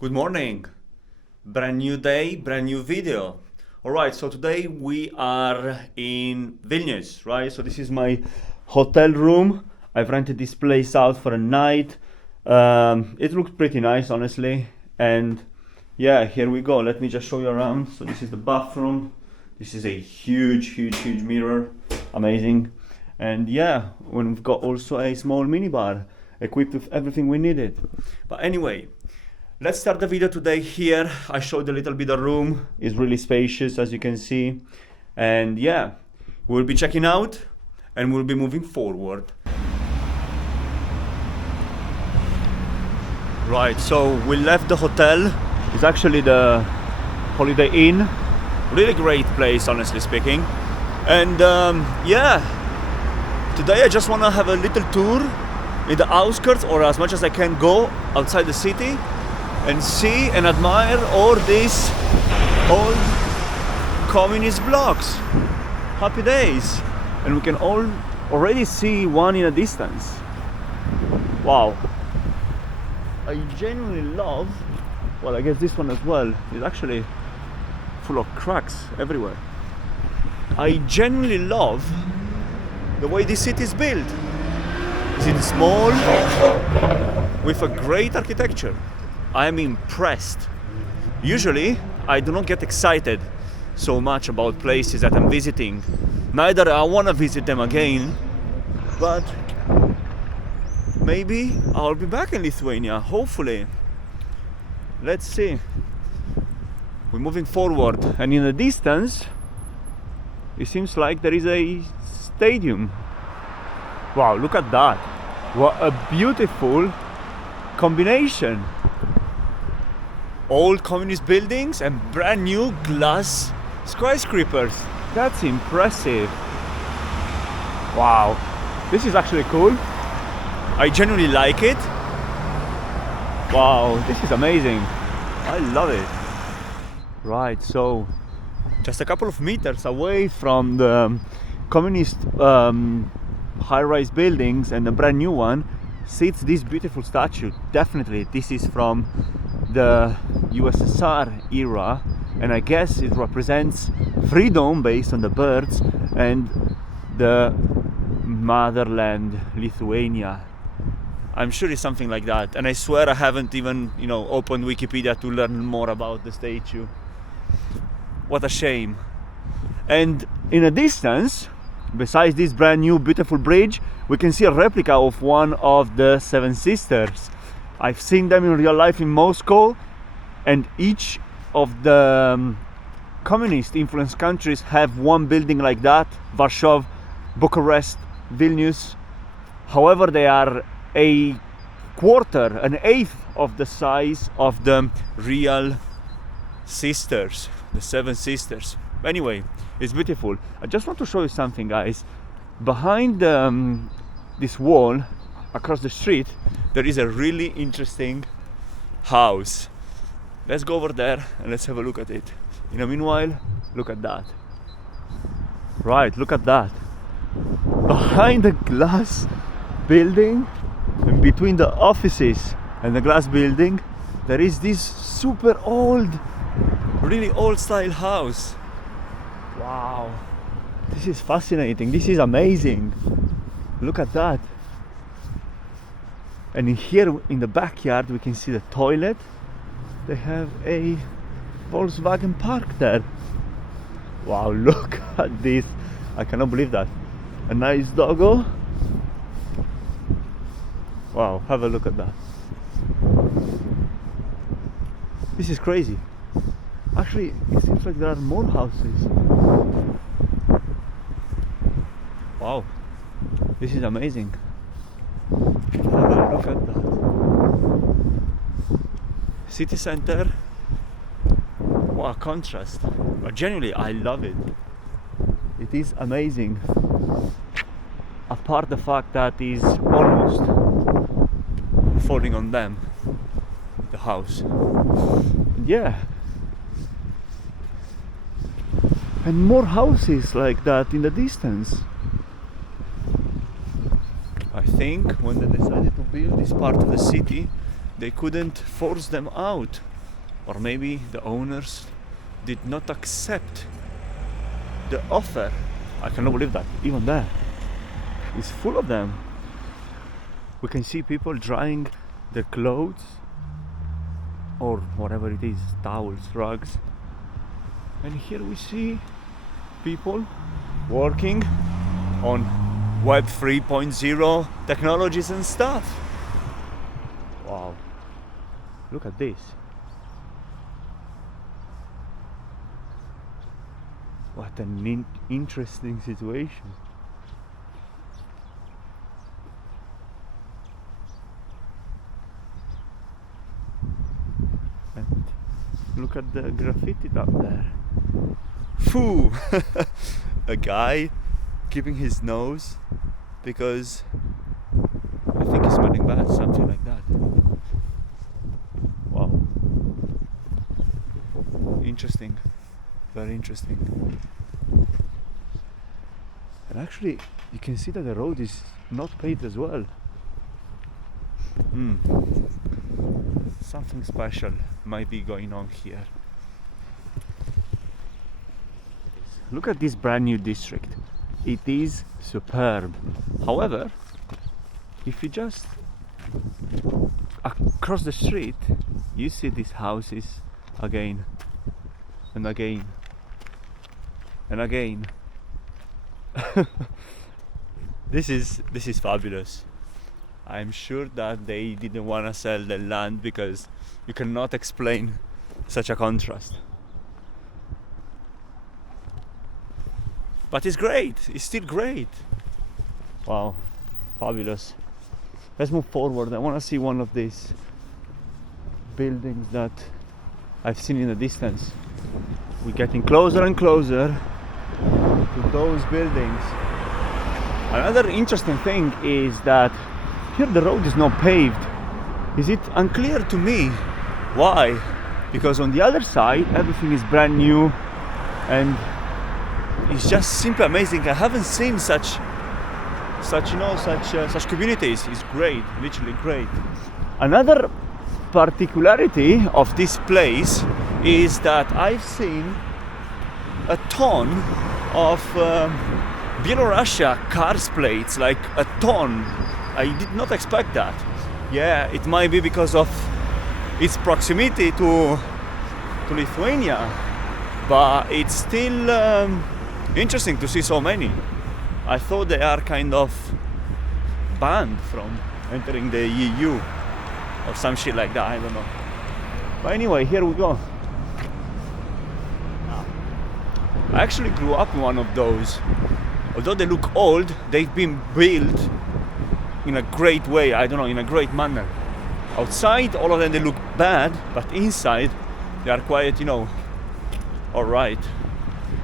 Good morning. Brand new day, brand new video. All right, so today we are in Vilnius, right? So this is my hotel room. I've rented this place out for a night. It looks pretty nice, honestly. And yeah, here we go. Let me just show you around. So this is the bathroom. This is a huge mirror. Amazing. And yeah, we've got also a small minibar equipped with everything we needed. But anyway, let's start the video today here. I showed a little bit of room. It's really spacious, as you can see. And yeah, we'll be checking out and we'll be moving forward. Right, so we left the hotel. It's actually the Holiday Inn. Really great place, honestly speaking. And yeah, today I just want to have a little tour in the outskirts, or as much as I can go outside the city and see and admire all these old communist blocks. Happy days. And we can already see one in a distance. Wow. I genuinely love, well, I guess this one as well is actually full of cracks everywhere. I genuinely love the way this city is built. It's small with a great architecture. I am impressed. Usually, I do not get excited so much about places that I'm visiting. Neither I want to visit them again, but maybe I'll be back in Lithuania, hopefully. Let's see. We're moving forward, and in the distance, it seems like there is a stadium. Wow, look at that. What a beautiful combination. Old communist buildings and brand new glass skyscrapers. That's impressive. Wow, this is actually cool. I genuinely like it. Wow, this is amazing. I love it. Right, so just a couple of meters away from the communist high-rise buildings and the brand new one sits this beautiful statue. Definitely, this is from the USSR era, and I guess it represents freedom based on the birds and the motherland, Lithuania. I'm sure it's something like that, and I swear I haven't even, opened Wikipedia to learn more about the statue. What a shame. And in a distance, besides this brand new beautiful bridge, we can see a replica of one of the Seven Sisters. I've seen them in real life in Moscow, and each of the communist influenced countries have one building like that. Warsaw, Bucharest, Vilnius. However, they are a quarter, an eighth of the size of the real sisters, the Seven Sisters. Anyway, it's beautiful. I just want to show you something, guys. Behind this wall, across the street, there is a really interesting house. Let's go over there and let's have a look at it. In the meanwhile, look at that. Right, look at that. Behind the glass building, and between the offices and the glass building, there is this super old, really old style house. Wow, this is fascinating. This is amazing. Look at that. And in here in the backyard we can see the toilet. They have a Volkswagen park there. Wow, look at this. I cannot believe that. A nice doggo. Wow, have a look at that. This is crazy. Actually, it seems like there are more houses. Wow, this is amazing. Have a look at that. City center. What a contrast. But genuinely, I love it. It is amazing. Apart the fact that is almost falling on them, the house. Yeah. And more houses like that in the distance. I think when they decided to build this part of the city, they couldn't force them out or maybe the owners did not accept the offer. I cannot believe that even there is full of them. We can see people drying their clothes or whatever it is, towels, rugs. And here we see people working on Web 3.0 technologies and stuff. Wow, look at this. What an interesting situation. And look at the graffiti up there. Phew! A guy keeping his nose because I think he's smelling bad, something like that. Wow. Interesting. Very interesting. And actually you can see that the road is not paved as well. Something special might be going on here. Look at this brand new district. It is superb. However, if you just across the street, you see these houses again and again and again. This is fabulous. I'm sure that they didn't want to sell the land because you cannot explain such a contrast. But it's great. It's still great. Wow, fabulous. Let's move forward. I want to see one of these buildings that I've seen in the distance. We're getting closer and closer to those buildings. Another interesting thing is that here the road is not paved. Is it unclear to me why? Because on the other side everything is brand new and it's just simply amazing. I haven't seen such communities. It's great, literally great. Another particularity of this place is that I've seen a ton of Belarusia cars plates, like a ton. I did not expect that. Yeah, it might be because of its proximity to Lithuania, but it's still interesting to see so many. I thought they are kind of banned from entering the EU or some shit like that, I don't know. But anyway, here we go. I actually grew up in one of those. Although they look old, they've been built in a great way, I don't know, in a great manner. Outside, all of them, they look bad, but inside, they are quite, alright.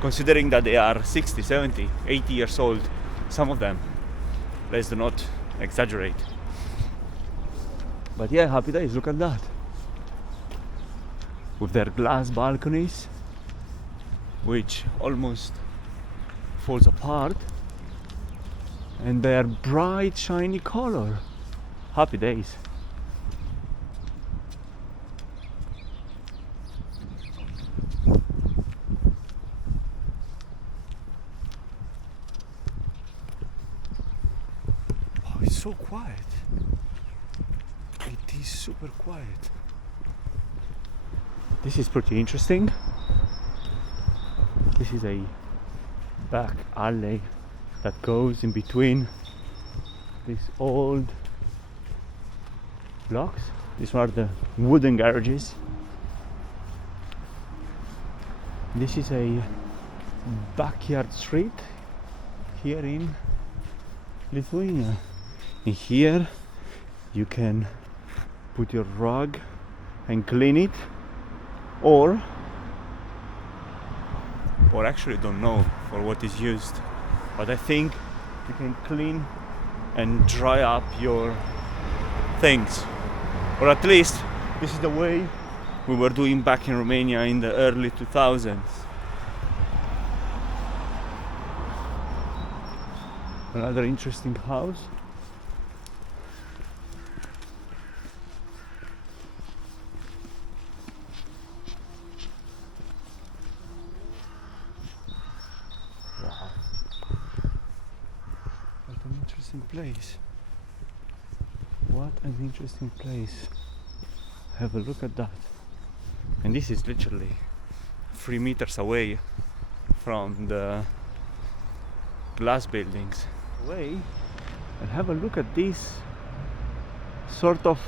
Considering that they are 60, 70, 80 years old, some of them. Let's not exaggerate. But yeah, happy days, look at that. With their glass balconies, which almost falls apart, and their bright, shiny color. Happy days. It's so quiet. It is super quiet. This is pretty interesting. This is a back alley that goes in between these old blocks. These are the wooden garages. This is a backyard street here in Lithuania. In here you can put your rug and clean it, or actually don't know for what is used, but I think you can clean and dry up your things, or at least this is the way we were doing back in Romania in the early 2000s. Another interesting house. interesting place. What an interesting place. Have a look at that. And this is literally 3 meters away from the glass buildings. Away, and have a look at these sort of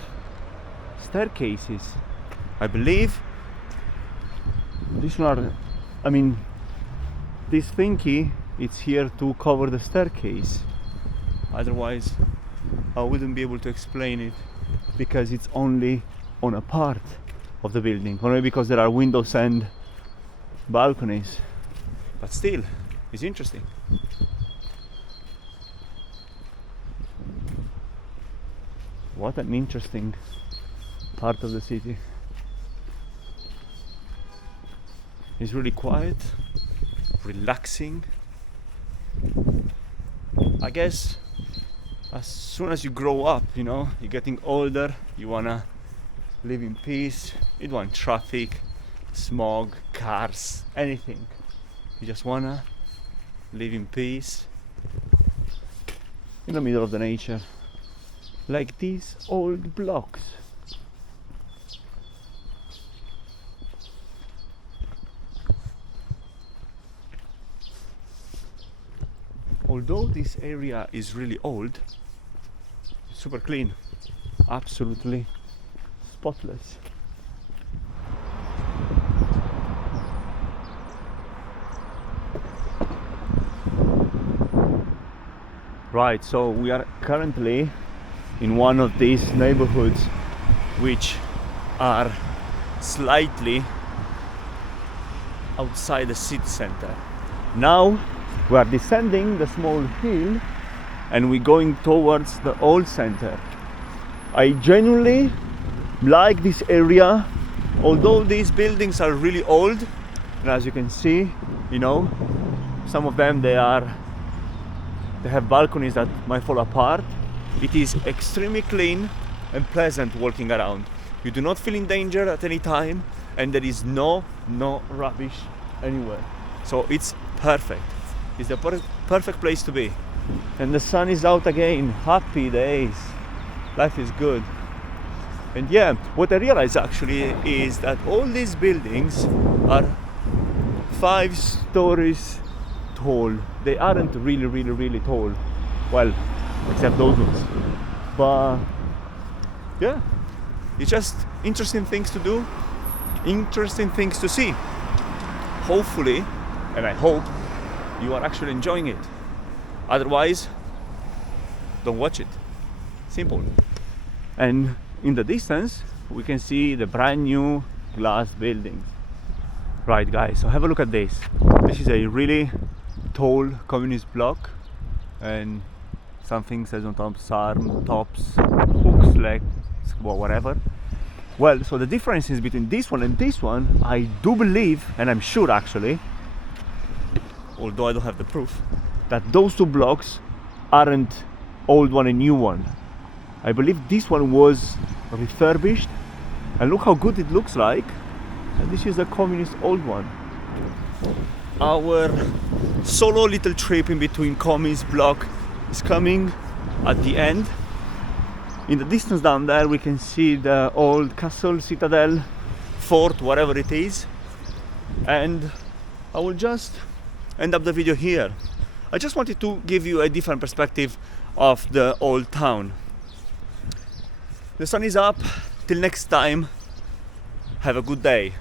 staircases. I believe this one, this thingy, it's here to cover the staircase. Otherwise, I wouldn't be able to explain it, because it's only on a part of the building, only because there are windows and balconies. But still, it's interesting. What an interesting part of the city. It's really quiet, relaxing. I guess as soon as you grow up, you're getting older, you wanna live in peace. You don't want traffic, smog, cars, anything. You just wanna live in peace in the middle of the nature, like these old blocks. Although this area is really old, it's super clean, absolutely spotless. Right, so we are currently in one of these neighborhoods which are slightly outside the city center. Now we are descending the small hill and we're going towards the old center. I genuinely like this area, although these buildings are really old, and as you can see, some of them they have balconies that might fall apart. It is extremely clean and pleasant walking around. You do not feel in danger at any time, and there is no rubbish anywhere. So it's perfect. It's the perfect place to be. And the sun is out again. Happy days. Life is good. And yeah, what I realized actually is that all these buildings are 5 stories tall. They aren't really tall. Well, except those ones. But yeah, it's just interesting things to do, interesting things to see. Hopefully, and I hope, you are actually enjoying it. Otherwise, don't watch it. Simple. And in the distance, we can see the brand new glass buildings. Right, guys, so have a look at this. This is a really tall communist block, and something says on top SARM, tops, hooks, legs, whatever. Well, so the differences between this one and this one, I do believe, and I'm sure actually, although I don't have the proof, that those 2 blocks aren't old one and new one. I believe this one was refurbished, and look how good it looks like, and this is the communist old one. Our solo little trip in between communist block is coming at the end. In the distance down there we can see the old castle, citadel, fort, whatever it is, and I will just end up the video here. I just wanted to give you a different perspective of the old town. The sun is up. Till next time, have a good day.